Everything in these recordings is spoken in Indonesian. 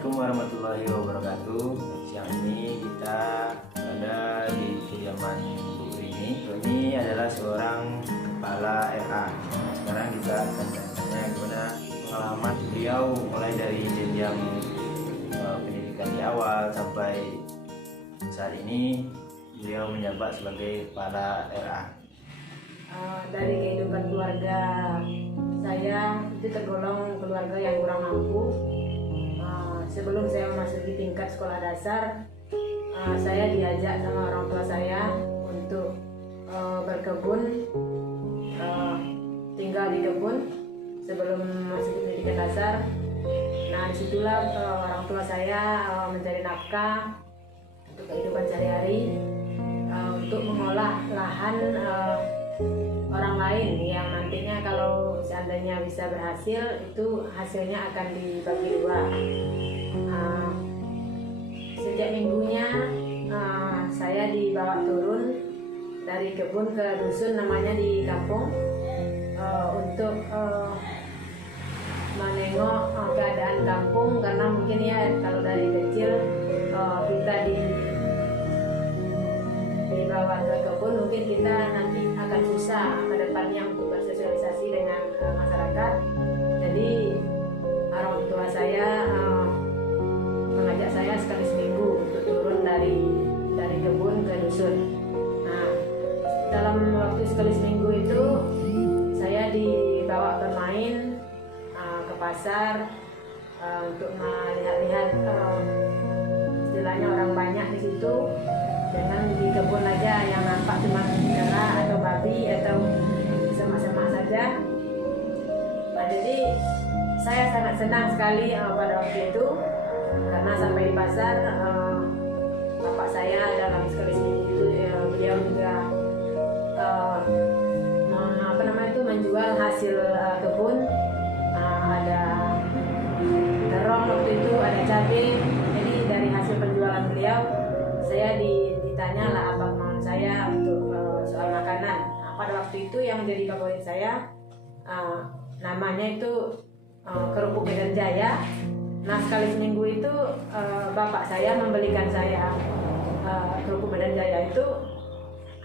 Assalamualaikum warahmatullahi wabarakatuh. Siang ini kita ada di kediaman Bu Rini. Ini adalah seorang kepala RA. Sekarang kita akan tanya gimana pengalaman beliau mulai dari jenjang pendidikan di awal sampai saat ini beliau menjabat sebagai kepala RA. Dari kehidupan keluarga saya itu tergolong keluarga yang kurang mampu. Sebelum saya memasuki tingkat sekolah dasar, saya diajak sama orang tua saya untuk berkebun, tinggal di kebun sebelum masuk pendidikan dasar. Nah, disitulah orang tua saya mencari nafkah untuk kehidupan sehari-hari, untuk mengolah lahan orang lain yang nantinya kalau seandainya bisa berhasil, itu hasilnya akan dibagi dua. Sejak minggunya saya dibawa turun dari kebun ke dusun namanya di kampung, untuk menengok keadaan kampung, karena mungkin ya kalau dari kecil kita dibawa ke kebun, mungkin kita nanti akan susah ke depannya untuk bersosialisasi dengan masyarakat. Jadi orang tua saya mengajak saya sekali seminggu untuk turun dari kebun ke dusun. Nah, dalam waktu sekali seminggu itu saya dibawa bermain ke pasar, untuk melihat-lihat istilahnya orang banyak di situ. Dengan di kebun aja yang nampak cuma kera atau babi atau semak-semak saja. Nah, jadi saya sangat senang sekali pada waktu itu, karena sampai di pasar bapak saya dalam sekali seminggu itu beliau juga menjual hasil kebun. Ada terong waktu itu, ada cabai. Jadi dari hasil penjualan beliau saya ditanya lah apa kemauan saya untuk soal makanan. Nah, pada waktu itu yang menjadi favorit saya namanya itu kerupuk Medan Jaya. Nah, sekali seminggu itu bapak saya membelikan saya kerupuk Medan Jaya itu,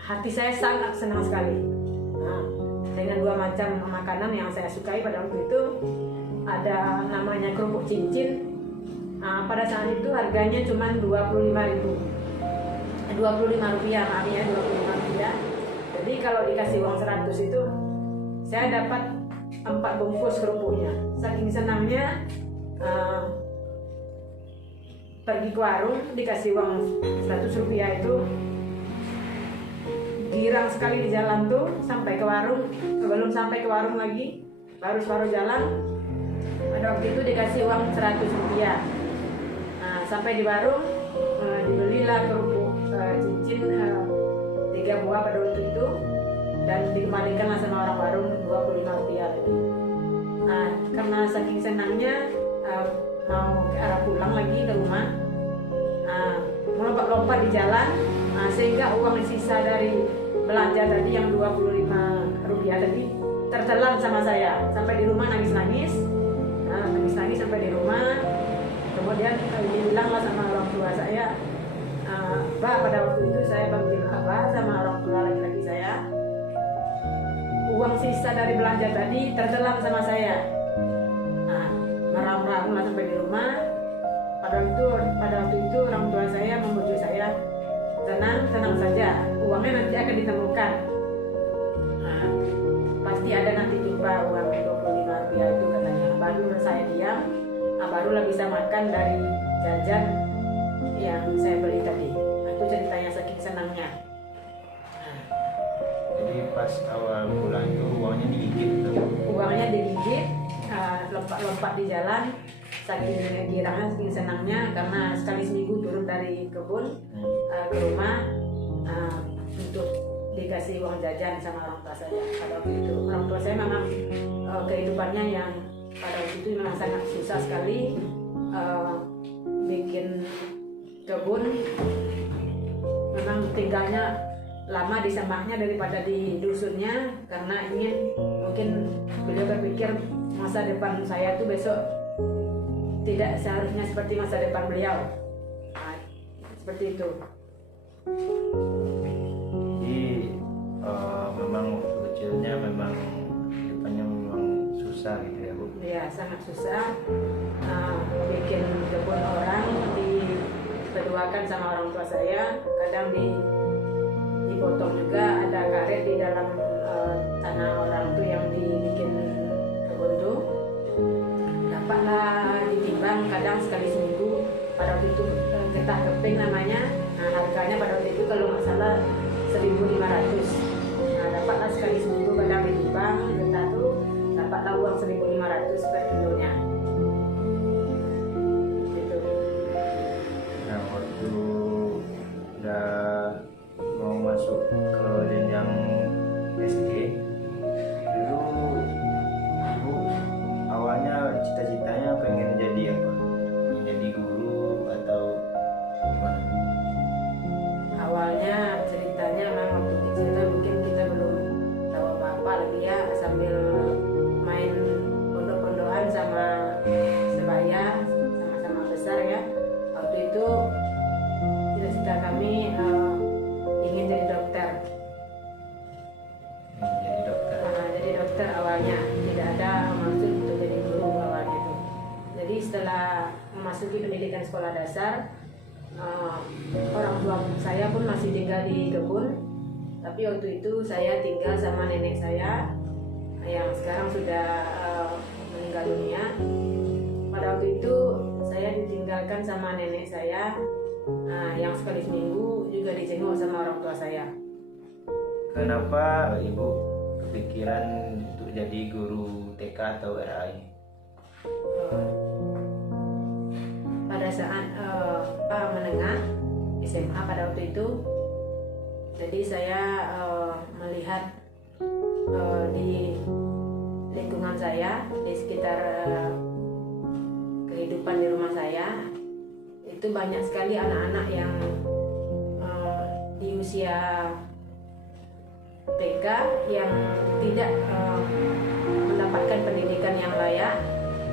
hati saya sangat senang sekali. Nah, dengan dua macam makanan yang saya sukai pada waktu itu, ada namanya kerupuk cincin. Pada saat itu harganya cuma Rp25.000. Rp25. Jadi kalau dikasih uang 100 itu saya dapat 4 bungkus kerupuknya. Saking senangnya, pergi ke warung dikasih uang Rp100 itu, girang sekali di jalan tuh sampai ke warung. Sebelum sampai ke warung lagi, baru separuh jalan, pada waktu itu dikasih uang Rp100. Nah, sampai di warung dibelilah kerupuk cincin 3 buah pada waktu itu, dan dikembalikanlah sama orang warung Rp25 lagi. Nah, karena saking senangnya, mau ke arah pulang lagi ke rumah, melompat-lompat di jalan, sehingga uang sisa dari belanja tadi yang Rp25 tadi tertelan sama saya. Sampai di rumah nangis-nangis sampai di rumah. Kemudian bilanglah sama orang tua saya, Mbak, pada waktu itu saya panggil apa sama orang tua laki-laki saya, uang sisa dari belanja tadi tertelan sama saya. Nah, merang-merang lah sampai di rumah. Pada waktu itu orang tua saya membujuk saya, tenang saja, uangnya nanti akan ditemukan. Nah, pasti ada nanti jumpa uang Rp25 itu, katanya. Baru saya diam, barulah bisa makan dari jajan yang saya beli tadi. Itu ceritanya saking senangnya. Jadi pas awal pulang itu uangnya digigit gitu. Uangnya digigit, lompat-lompat di jalan, saking girangnya, saking senangnya, karena sekali seminggu turun dari kebun ke rumah untuk dikasih uang jajan sama orang tua saya. Pada waktu itu orang tua saya memang kehidupannya yang pada waktu itu memang sangat susah sekali, bikin kebun, memang tinggalnya lama di semaknya daripada di dusunnya, karena ingin, mungkin beliau berpikir masa depan saya tuh besok tidak seharusnya seperti masa depan beliau. Nah, seperti itu. Jadi memang waktu kecilnya memang depannya memang susah gitu ya Bu? Ya, sangat susah. Bikin kebun orang dipeduakan sama orang tua saya, kadang dipotong juga, ada karet di dalam tanah orang tuh yang dibikin kebun tuh. Dapatlah ditimbang kadang sekali seminggu, pada waktu itu getah keping namanya. Nah, harganya pada waktu itu kalau nggak salah 1.500. Nah, dapatlah sekali seminggu kadang ditimbang getah tuh, dapatlah uang 1.500 per kilonya. Gitu. Nah, waktu udah mau masuk ke jenjang SD, dulu Ibu awalnya cita-citanya pengen jadi apa? Pengen jadi guru atau gimana? Awalnya ceritanya memang waktu kecil itu mungkin kita belum tahu apa-apa lagi ya, sambil main pondok-pondokan sama sebaya, sama-sama besar ya. Waktu itu cita-cita kami ingin jadi dokter. Jadi dokter. Jadi dokter awalnya, tidak ada maksud untuk jadi guru awalnya itu. Jadi setelah memasuki pendidikan sekolah dasar, orang tua saya pun masih tinggal di kebun, tapi waktu itu saya tinggal sama nenek saya yang sekarang sudah meninggal dunia. Pada waktu itu saya ditinggalkan sama nenek saya, yang sekali seminggu juga dijenguk sama orang tua saya. Kenapa Ibu kepikiran untuk jadi guru TK atau RAI? Pada saat menengah SMA pada waktu itu, jadi saya melihat di lingkungan saya, di sekitar kehidupan di rumah saya, itu banyak sekali anak-anak yang di usia TK yang tidak mendapatkan pendidikan yang layak,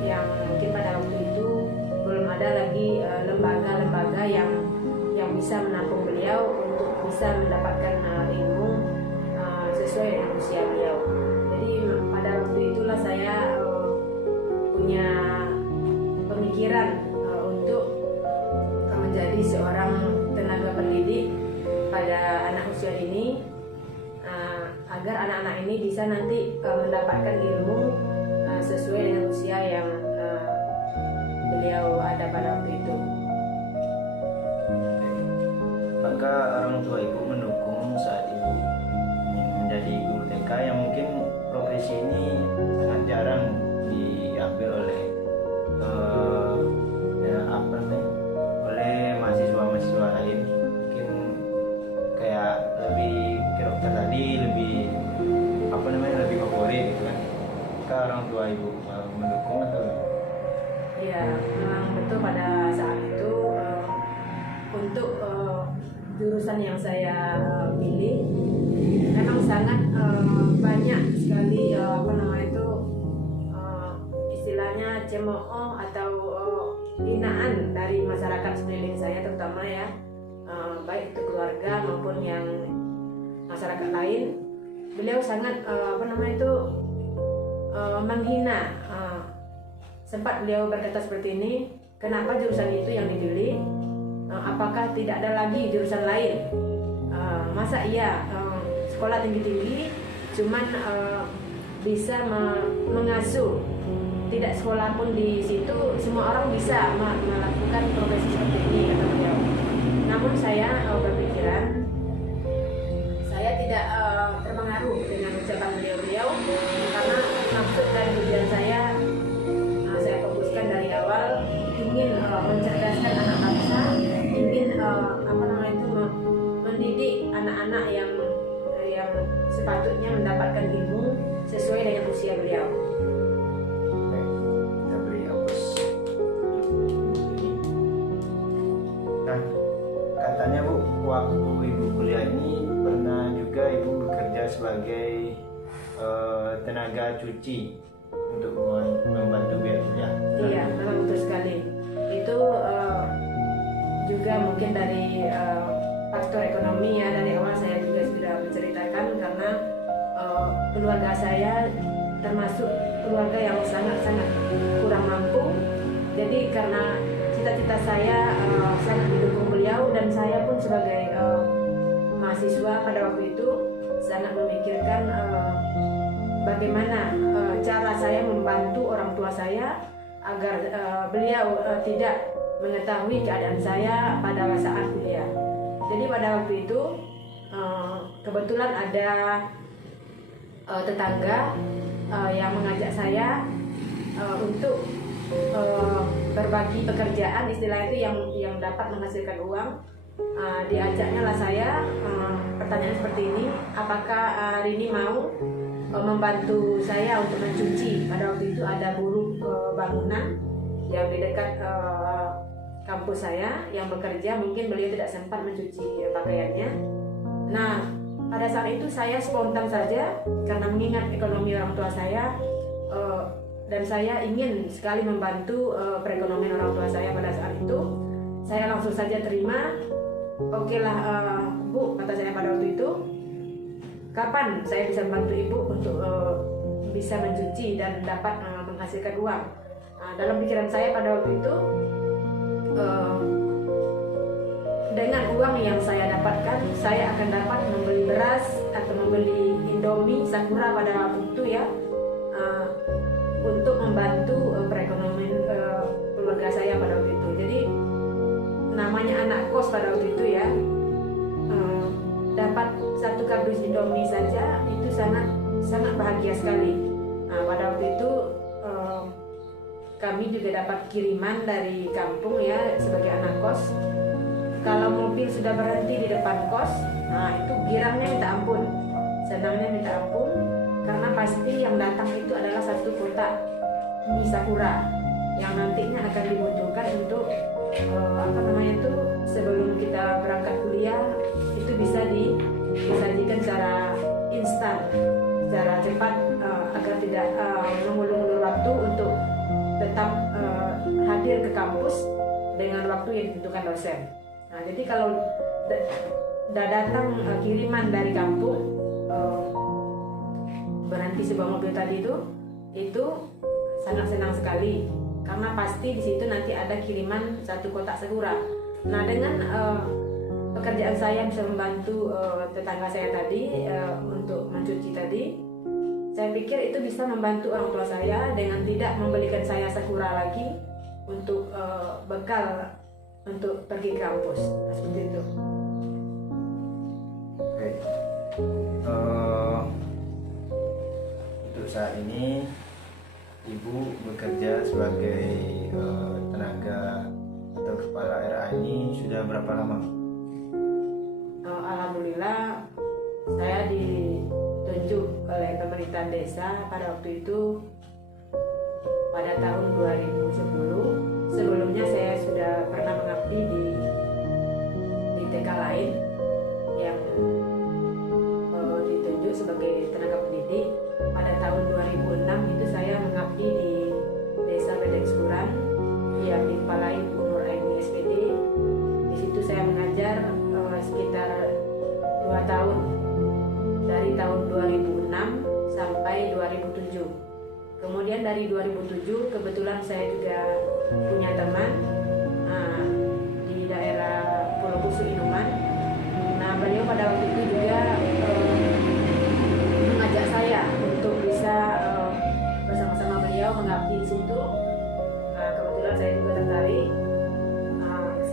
yang mungkin pada waktu itu belum ada lagi lembaga-lembaga yang bisa menampung beliau untuk bisa mendapatkan ilmu sesuai dengan usia beliau. Jadi pada waktu itulah saya punya pemikiran untuk menjadi seorang tenaga pendidik pada anak usia ini, agar anak-anak ini bisa nanti mendapatkan ilmu sesuai dengan usia yang beliau ada pada waktu itu. Apakah orang tua Ibu mendukung saat Ibu menjadi guru TK yang mungkin profesi ini sangat jarang diambil oleh oleh mahasiswa-mahasiswa lain? Mungkin kayak lebih ke dokter tadi lebih lebih favorit gitu kan? Apakah orang tua Ibu mendukung atau? Ya, memang betul pada saat itu untuk jurusan yang saya pilih memang sangat banyak sekali istilahnya cemooh atau hinaan dari masyarakat sekeliling saya, terutama ya, baik itu keluarga maupun yang masyarakat lain. Beliau sangat menghina. Sempat beliau berkata seperti ini, kenapa jurusan itu yang dipilih? Apakah tidak ada lagi jurusan lain? Masa iya sekolah tinggi-tinggi cuman bisa mengasuh, tidak sekolah pun di situ semua orang bisa melakukan profesi seperti ini, kata beliau. Namun saya berpikiran, saya tidak terpengaruh dengan ucapan beliau-beliau, karena maksud dan tujuan saya fokuskan dari awal ingin mencerdaskan anak bangsa, ingin mendidik anak-anak yang sepatutnya mendapatkan ilmu sesuai dengan usia beliau. Kita beri hapus. Nah, katanya Bu, waktu Ibu kuliah ini pernah juga Ibu bekerja sebagai tenaga cuci untuk membantu biaya kuliah. Iya, memang betul sekali. Itu juga mungkin dari faktor ekonomi ya. Dari awal saya juga sudah menceritakan karena keluarga saya termasuk keluarga yang sangat-sangat kurang mampu. Jadi karena cita-cita saya sangat didukung beliau, dan saya pun sebagai mahasiswa pada waktu itu sangat memikirkan bagaimana cara saya membantu orang tua saya agar beliau tidak mengetahui keadaan saya pada saat kuliah. Jadi pada waktu itu kebetulan ada tetangga yang mengajak saya untuk berbagi pekerjaan, istilah itu yang dapat menghasilkan uang. Diajaknya lah saya. Pertanyaan seperti ini, apakah Rini mau membantu saya untuk mencuci? Pada waktu itu ada buruh bangunan yang di dekat kampus saya yang bekerja, mungkin beliau tidak sempat mencuci pakaiannya. Nah, pada saat itu saya spontan saja karena mengingat ekonomi orang tua saya, dan saya ingin sekali membantu perekonomian orang tua saya pada saat itu. Saya langsung saja terima. Oke lah Bu, kata saya pada waktu itu, kapan saya bisa membantu Ibu untuk bisa mencuci dan dapat menghasilkan uang? Dalam pikiran saya pada waktu itu, dengan uang yang saya dapatkan, saya akan dapat membeli beras atau membeli Indomie, Sakura pada waktu itu ya, untuk membantu perekonomian keluarga saya pada waktu itu. Jadi namanya anak kos pada waktu itu ya, dapat satu kardus Indomie saja itu sangat bahagia sekali. Nah, pada waktu itu kami juga dapat kiriman dari kampung ya sebagai anak kos. Kalau mobil sudah berhenti di depan kos, nah itu girangnya minta ampun, senangnya minta ampun, karena pasti yang datang itu adalah satu kotak mie Sakura yang nantinya akan dibutuhkan untuk sebelum kita berangkat kuliah, itu bisa disajikan secara instan, secara cepat, agar tidak mengulur-ulur waktu untuk tetap hadir ke kampus dengan waktu yang ditentukan dosen. Nah, jadi kalau sudah datang kiriman dari kampung, berhenti sebuah mobil tadi itu sangat senang sekali, karena pasti di situ nanti ada kiriman satu kotak Sakura. Nah, dengan pekerjaan saya bisa membantu tetangga saya tadi untuk mencuci tadi, saya pikir itu bisa membantu orang tua saya dengan tidak membelikan saya Sakura lagi untuk bekal untuk pergi ke kampus. Nah, seperti itu. Oke. Untuk saat ini Ibu bekerja sebagai tenaga atau kepala RA ini sudah berapa lama? Alhamdulillah, saya ditunjuk oleh pemerintahan desa pada waktu itu pada tahun 2010. Sebelumnya saya sudah pernah mengabdi di TK lain yang ditunjuk sebagai tenaga pendidik. Pada tahun 2006 itu saya mengabdi di Desa Bedengsuran yang dikepalai Bu Nur Aini SPD. Di situ saya mengajar sekitar 2 tahun, dari tahun 2006 sampai 2007. Kemudian dari 2007 kebetulan saya juga punya teman di daerah Pulau Busu Inuman. Nah, beliau pada waktu itu juga mengajak saya untuk bisa bersama-sama beliau mengabdi di situ. Nah, kebetulan saya juga tertarik.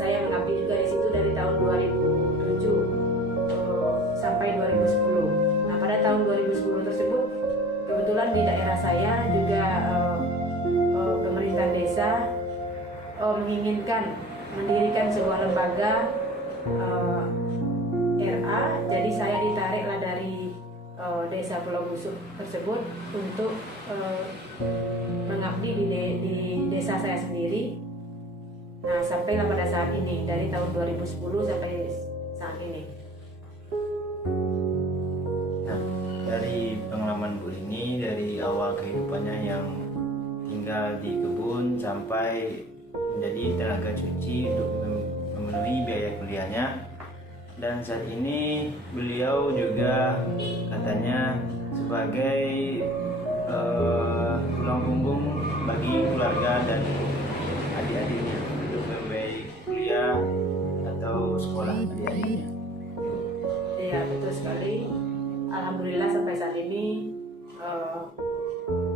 Saya mengabdi juga di situ dari tahun 2007 sampai 2010. Nah, pada tahun 2010 tersebut kebetulan di daerah saya juga pemerintah desa menginginkan mendirikan sebuah lembaga RA. Jadi saya ditariklah dari desa Pulau Busuk tersebut untuk mengabdi di desa saya sendiri. Nah, sampailah pada saat ini, dari tahun 2010 sampai saat ini. Nah, dari pengalaman Bu ini, dari awal kehidupannya yang tinggal di kebun sampai menjadi tenaga cuci untuk memenuhi biaya kuliahnya. Dan saat ini beliau juga katanya sebagai tulang punggung bagi keluarga dan adik-adiknya untuk membiayai kuliah atau sekolah adik-adiknya. Iya, betul sekali. Alhamdulillah sampai saat ini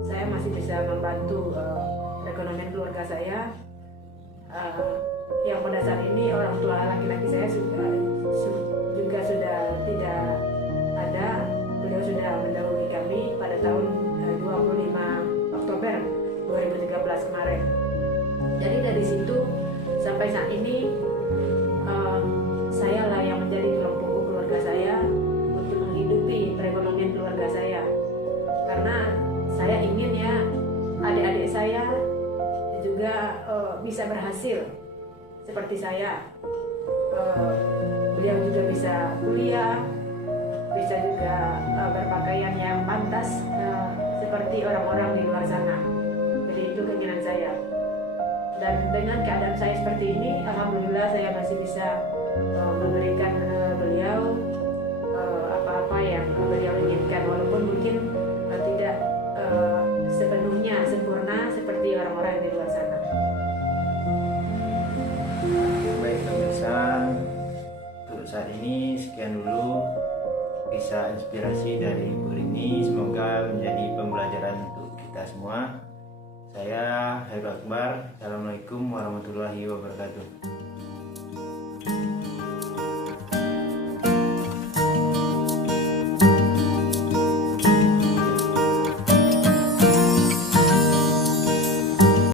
saya masih bisa membantu perekonomian keluarga saya. Yang pada saat ini orang tua laki-laki saya juga sudah tidak ada. Beliau sudah mendahului kami pada tahun 25 Oktober 2013 kemarin. Jadi dari situ sampai saat ini saya lah yang menjadi tulang punggung keluarga saya untuk menghidupi perekonomian keluarga saya. Karena saya ingin ya adik-adik saya juga bisa berhasil seperti saya. Beliau juga bisa kuliah, bisa juga berpakaian yang pantas seperti orang-orang di luar sana. Jadi itu keinginan saya. Dan dengan keadaan saya seperti ini, alhamdulillah saya masih bisa memberikan beliau apa-apa yang beliau inginkan, walaupun mungkin tidak sepenuhnya sempurna seperti orang-orang di luar sana. Baik pemirsa, untuk saat ini sekian dulu kisah inspirasi dari Bu Rini. Semoga menjadi pembelajaran untuk kita semua. Saya Hairul Akbar. Assalamualaikum warahmatullahi wabarakatuh.